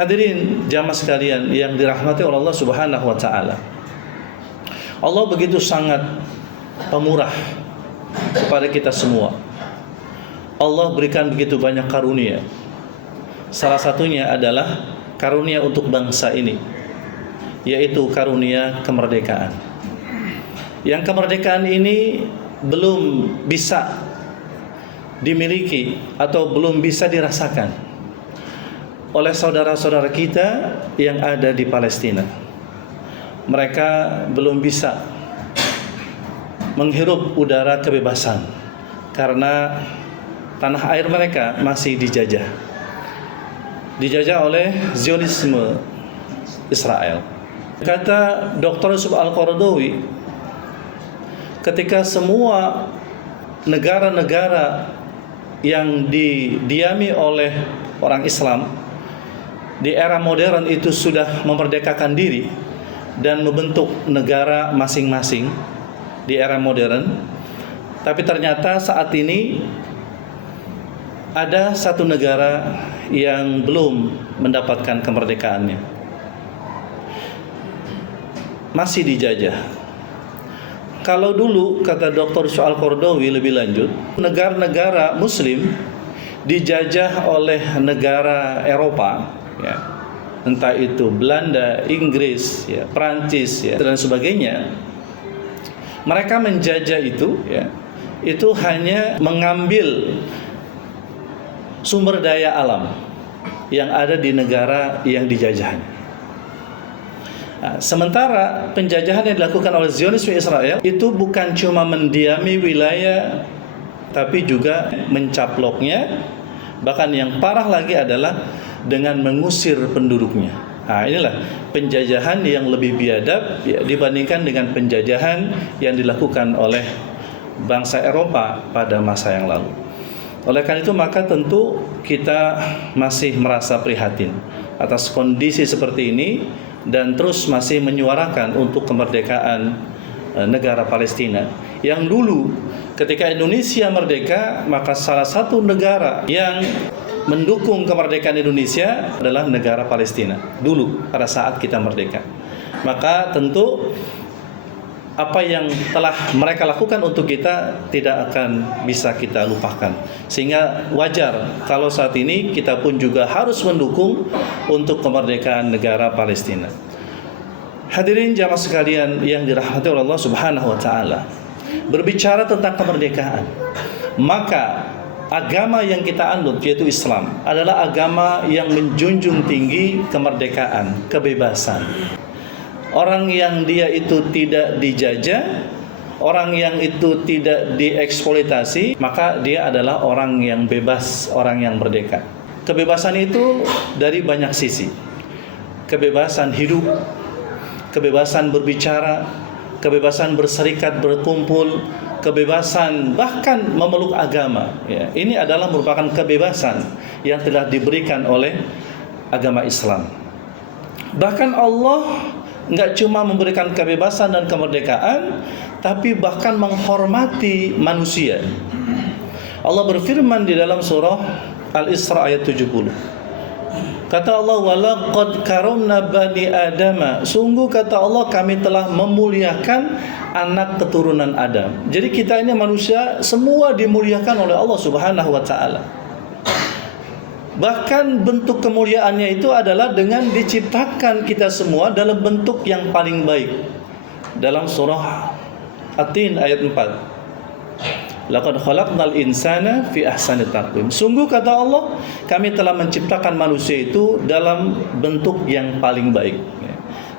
Hadirin jamaah sekalian yang dirahmati oleh Allah Subhanahu wa taala. Allah begitu sangat pemurah kepada kita semua. Allah berikan begitu banyak karunia. Salah satunya adalah karunia untuk bangsa ini, yaitu karunia kemerdekaan. Yang kemerdekaan ini belum bisa dimiliki atau belum bisa dirasakan oleh saudara-saudara kita yang ada di Palestina. Mereka belum bisa menghirup udara kebebasan karena tanah air mereka masih dijajah oleh Zionisme Israel. Kata Dr. Yusuf Al-Qaradawi, ketika semua negara-negara yang didiami oleh orang Islam di era modern itu sudah memerdekakan diri dan membentuk negara masing-masing di era modern, tapi ternyata saat ini ada satu negara yang belum mendapatkan kemerdekaannya, masih dijajah. Kalau dulu, kata Dr. Yusuf Al-Qaradawi lebih lanjut, negara-negara Muslim dijajah oleh negara Eropa, ya, entah itu Belanda, Inggris, ya, Prancis, ya, dan sebagainya. Mereka menjajah itu, ya, itu hanya mengambil sumber daya alam yang ada di negara yang dijajahnya. Nah, sementara penjajahan yang dilakukan oleh Zionisme Israel itu bukan cuma mendiami wilayah, tapi juga mencaploknya. Bahkan yang parah lagi adalah dengan mengusir penduduknya. Nah, inilah penjajahan yang lebih biadab, ya, dibandingkan dengan penjajahan yang dilakukan oleh bangsa Eropa pada masa yang lalu. Oleh karena itu, maka tentu kita masih merasa prihatin atas kondisi seperti ini dan terus masih menyuarakan untuk kemerdekaan negara Palestina. Yang dulu ketika Indonesia merdeka, maka salah satu negara yang mendukung kemerdekaan Indonesia adalah negara Palestina dulu pada saat kita merdeka. Maka tentu apa yang telah mereka lakukan untuk kita tidak akan bisa kita lupakan. Sehingga wajar kalau saat ini kita pun juga harus mendukung untuk kemerdekaan negara Palestina. Hadirin jamaah sekalian yang dirahmati oleh Allah Subhanahu wa taala. Berbicara tentang kemerdekaan, maka agama yang kita anut, yaitu Islam, adalah agama yang menjunjung tinggi kemerdekaan, kebebasan. Orang yang dia itu tidak dijajah, orang yang itu tidak dieksploitasi, maka dia adalah orang yang bebas, orang yang merdeka. Kebebasan itu dari banyak sisi. Kebebasan hidup, kebebasan berbicara, kebebasan berserikat, berkumpul, kebebasan bahkan memeluk agama, ya. Ini adalah merupakan kebebasan yang telah diberikan oleh agama Islam. Bahkan Allah enggak cuma memberikan kebebasan dan kemerdekaan, tapi bahkan menghormati manusia. Allah berfirman di dalam surah Al-Isra ayat 70. Kata Allah, walaqad karamna bani Adama. Sungguh kata Allah, kami telah memuliakan anak keturunan Adam. Jadi kita ini manusia semua dimuliakan oleh Allah Subhanahu wa taala. Bahkan bentuk kemuliaannya itu adalah dengan diciptakan kita semua dalam bentuk yang paling baik. Dalam surah At-Tin ayat 4. Laqad khalaqnal insana fi ahsani taqwim. Sungguh kata Allah, kami telah menciptakan manusia itu dalam bentuk yang paling baik.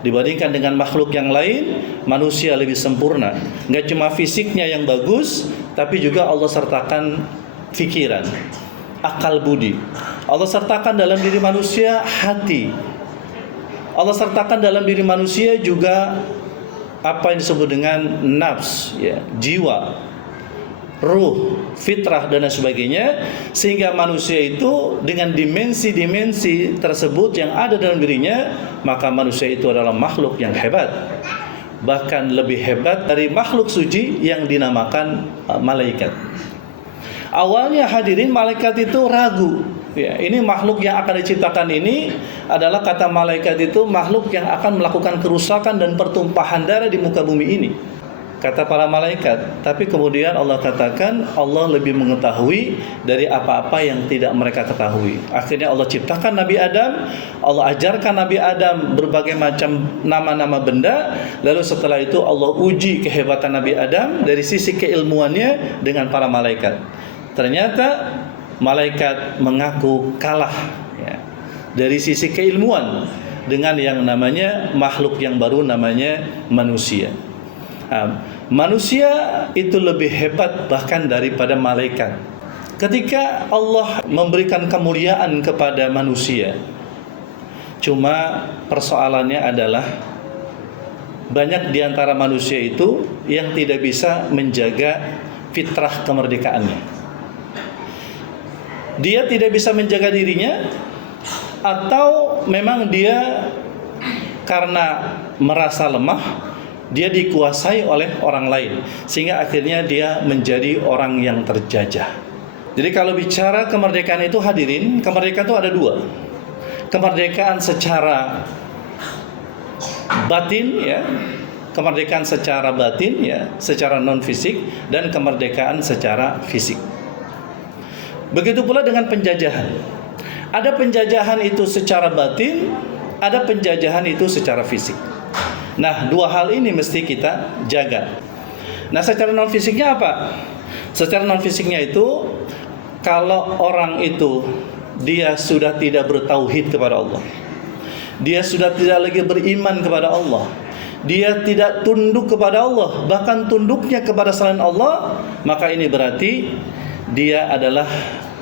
Dibandingkan dengan makhluk yang lain, manusia lebih sempurna. Enggak cuma fisiknya yang bagus, tapi juga Allah sertakan fikiran, akal budi. Allah sertakan dalam diri manusia hati. Allah sertakan dalam diri manusia juga apa yang disebut dengan nafs, ya, jiwa, ruh, fitrah dan sebagainya, sehingga manusia itu dengan dimensi-dimensi tersebut yang ada dalam dirinya, maka manusia itu adalah makhluk yang hebat, bahkan lebih hebat dari makhluk suci yang dinamakan malaikat. Awalnya hadirin malaikat itu ragu, ya, ini makhluk yang akan diciptakan ini adalah kata malaikat itu makhluk yang akan melakukan kerusakan dan pertumpahan darah di muka bumi ini. Kata para malaikat, tapi kemudian Allah katakan Allah lebih mengetahui dari apa-apa yang tidak mereka ketahui. Akhirnya Allah ciptakan Nabi Adam, Allah ajarkan Nabi Adam berbagai macam nama-nama benda, lalu setelah itu Allah uji kehebatan Nabi Adam dari sisi keilmuannya dengan para malaikat. Ternyata malaikat mengaku kalah ya, dari sisi keilmuan dengan yang namanya makhluk yang baru namanya manusia. Manusia itu lebih hebat bahkan daripada malaikat. Ketika Allah memberikan kemuliaan kepada manusia, cuma persoalannya adalah banyak di antara manusia itu yang tidak bisa menjaga fitrah kemerdekaannya. Dia tidak bisa menjaga dirinya, atau memang dia karena merasa lemah, dia dikuasai oleh orang lain, sehingga akhirnya dia menjadi orang yang terjajah. Jadi kalau bicara kemerdekaan itu hadirin, kemerdekaan itu ada dua. Kemerdekaan secara batin ya, kemerdekaan secara batin ya, secara non fisik, dan kemerdekaan secara fisik. Begitu pula dengan penjajahan. Ada penjajahan itu secara batin, ada penjajahan itu secara fisik. Nah, dua hal ini mesti kita jaga. Nah, secara non fisiknya apa? Secara non fisiknya itu, kalau orang itu dia sudah tidak bertauhid kepada Allah, dia sudah tidak lagi beriman kepada Allah, dia tidak tunduk kepada Allah, bahkan tunduknya kepada selain Allah, maka ini berarti dia adalah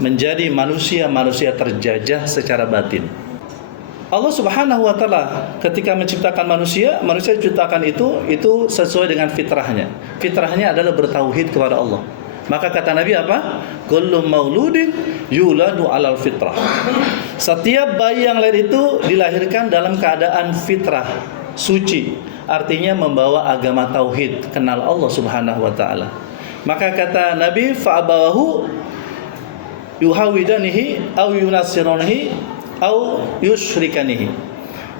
menjadi manusia terjajah secara batin. Allah Subhanahu wa taala ketika menciptakan manusia diciptakan itu sesuai dengan fitrahnya. Fitrahnya adalah bertauhid kepada Allah. Maka kata Nabi apa? Kullu mauludin yuladu 'alal fitrah. Setiap bayi yang lahir itu dilahirkan dalam keadaan fitrah, suci, artinya membawa agama tauhid, kenal Allah Subhanahu wa taala. Maka kata Nabi, fa'abawahu yuhawidanihi aw yunasiranihi au yusyrikanihi.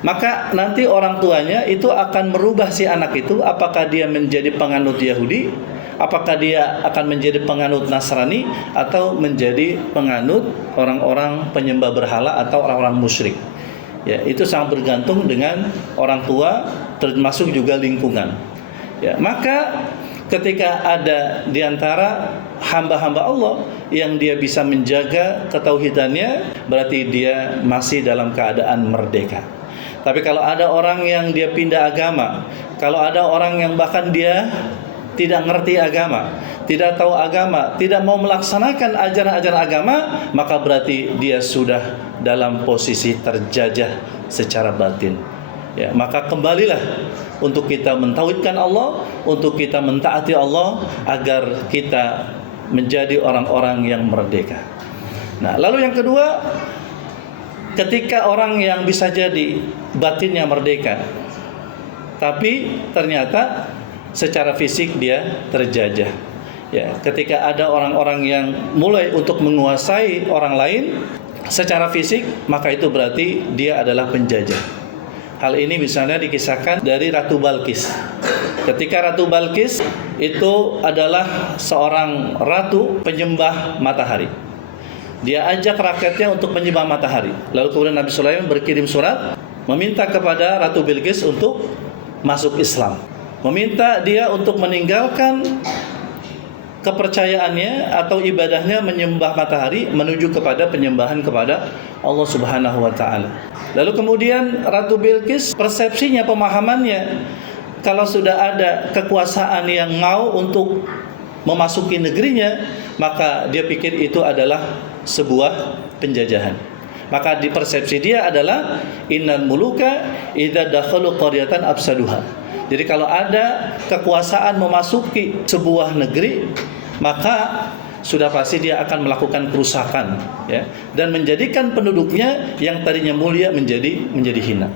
Maka nanti orang tuanya itu akan merubah si anak itu, apakah dia menjadi penganut Yahudi, apakah dia akan menjadi penganut Nasrani, atau menjadi penganut orang-orang penyembah berhala atau orang-orang musyrik. Ya, itu sangat bergantung dengan orang tua, termasuk juga lingkungan. Ya, maka ketika ada di antara hamba-hamba Allah yang dia bisa menjaga ketauhidannya, berarti dia masih dalam keadaan merdeka. Tapi kalau ada orang yang dia pindah agama, kalau ada orang yang bahkan dia tidak ngerti agama, tidak tahu agama, tidak mau melaksanakan ajaran-ajaran agama, maka berarti dia sudah dalam posisi terjajah secara batin. Ya, maka kembalilah untuk kita mentauhidkan Allah, untuk kita mentaati Allah, agar kita menjadi orang-orang yang merdeka. Nah, lalu yang kedua, ketika orang yang bisa jadi batinnya merdeka, tapi ternyata secara fisik dia terjajah. Ya, ketika ada orang-orang yang mulai untuk menguasai orang lain secara fisik, maka itu berarti dia adalah penjajah. Hal ini misalnya dikisahkan dari Ratu Balqis. Ketika Ratu Balqis itu adalah seorang ratu penyembah matahari. Dia ajak rakyatnya untuk menyembah matahari. Lalu kemudian Nabi Sulaiman berkirim surat meminta kepada Ratu Balqis untuk masuk Islam. Meminta dia untuk meninggalkan kepercayaannya atau ibadahnya menyembah matahari, menuju kepada penyembahan kepada Allah Subhanahu wa taala. Lalu kemudian Ratu Bilqis, persepsinya, pemahamannya, kalau sudah ada kekuasaan yang mau untuk memasuki negerinya, maka dia pikir itu adalah sebuah penjajahan. Maka di persepsi dia adalah innal muluka idza dakhalu qaryatan afsaduha. Jadi kalau ada kekuasaan memasuki sebuah negeri, maka sudah pasti dia akan melakukan kerusakan, ya, dan menjadikan penduduknya yang tadinya mulia menjadi hina.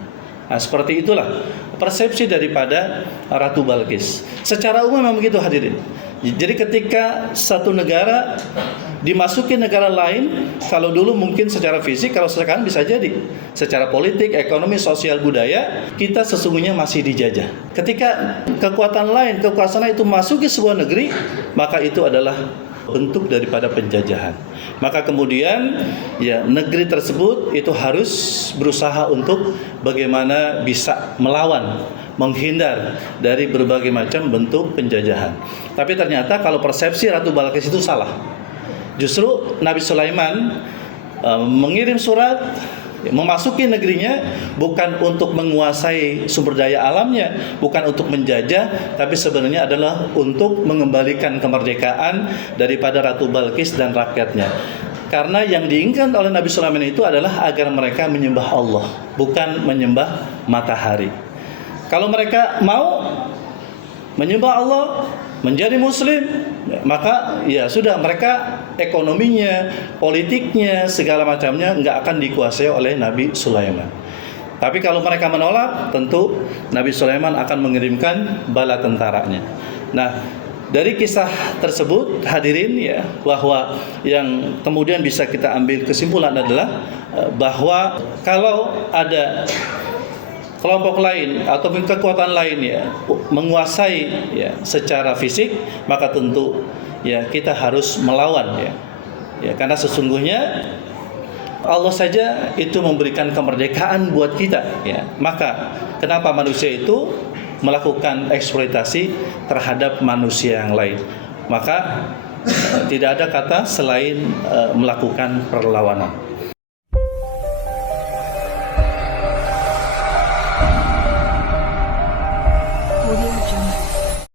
Nah, seperti itulah persepsi daripada Ratu Balqis. Secara umum memang begitu hadirin. Jadi ketika satu negara dimasuki negara lain, kalau dulu mungkin secara fisik, kalau sekarang bisa jadi secara politik, ekonomi, sosial, budaya, kita sesungguhnya masih dijajah. Ketika kekuatan lain, kekuasaan itu masuk ke sebuah negeri, maka itu adalah bentuk daripada penjajahan. Maka kemudian ya negeri tersebut itu harus berusaha untuk bagaimana bisa melawan, menghindar dari berbagai macam bentuk penjajahan. Tapi ternyata kalau persepsi Ratu Balkis itu salah. Justru Nabi Sulaiman mengirim surat memasuki negerinya bukan untuk menguasai sumber daya alamnya, bukan untuk menjajah, tapi sebenarnya adalah untuk mengembalikan kemerdekaan daripada Ratu Balkis dan rakyatnya. Karena yang diinginkan oleh Nabi Sulaiman itu adalah agar mereka menyembah Allah, bukan menyembah matahari. Kalau mereka mau menyembah Allah, menjadi muslim, maka ya sudah, mereka ekonominya, politiknya, segala macamnya nggak akan dikuasai oleh Nabi Sulaiman. Tapi kalau mereka menolak, tentu Nabi Sulaiman akan mengirimkan bala tentaranya. Nah, dari kisah tersebut hadirin ya, bahwa yang kemudian bisa kita ambil kesimpulan adalah bahwa kalau ada kelompok lain atau kekuatan lain ya menguasai ya secara fisik, maka tentu ya kita harus melawan ya. Ya, karena sesungguhnya Allah saja itu memberikan kemerdekaan buat kita ya. Maka kenapa manusia itu melakukan eksploitasi terhadap manusia yang lain? Maka tidak ada kata selain melakukan perlawanan.